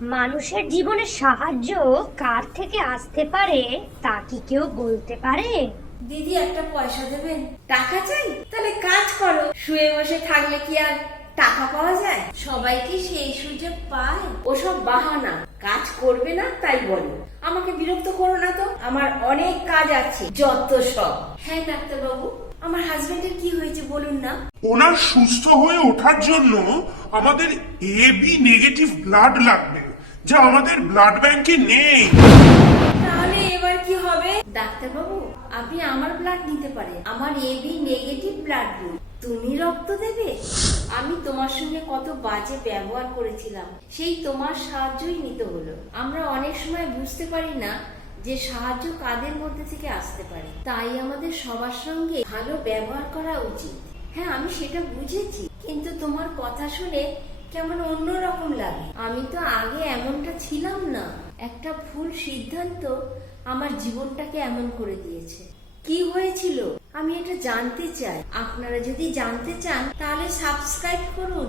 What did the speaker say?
মানুষের জীবনে সাহায্য কার থেকে আসতে পারে তা কি কেউ বলতে পারে? দিদি একটা পয়সা দেবেন? টাকা চাই? তাহলে কাজ করো। শুয়ে বসে থাকলে কি আর টাকা পাওয়া যায়? সবাই কি সেই সুযোগ পায়? ওসব বাহানা, কাজ করবে না তাই বলো। আমাকে বিরক্ত করো না তো, আমার অনেক কাজ আছে যত সব। হ্যাঁ ডাক্তারবাবু, আমার হাজবেন্ডের কি হয়েছে বলুন না। ওনার সুস্থ হয়ে ওঠার জন্য আমাদের এবি নেগেটিভ ব্লাড লাগবে, যা আমাদের ব্লাড ব্যাংকে নেই। তাহলে এবার কি হবে? ডাক্তারবাবু, আপনি আমার ব্লাড নিতে পারেন, আমার এবি নেগেটিভ ব্লাড গ্রুপ। তুমি রক্ত দেবে? আমি তোমার সঙ্গে কত বাজে ব্যবহার করেছিলাম, সেই তোমার সাহায্যই নিতে হলো। আমরা অনেক সময় বুঝতে পারি না যে সাহায্য কাদের মধ্যে থেকে আসতে পারে, তাই আমাদের সবার সঙ্গে ভালো ব্যবহার করা উচিত। হ্যাঁ, আমি সেটা বুঝেছি, কিন্তু তোমার কথা শুনে কেমন অন্যরকম লাগে। আমি তো আগে এমনটা ছিলাম না। একটা ভুল সিদ্ধান্ত আমার জীবনটাকে এমন করে দিয়েছে। কি হয়েছিল আমি এটা জানতে চাই। আপনারা যদি জানতে চান তাহলে সাবস্ক্রাইব করুন।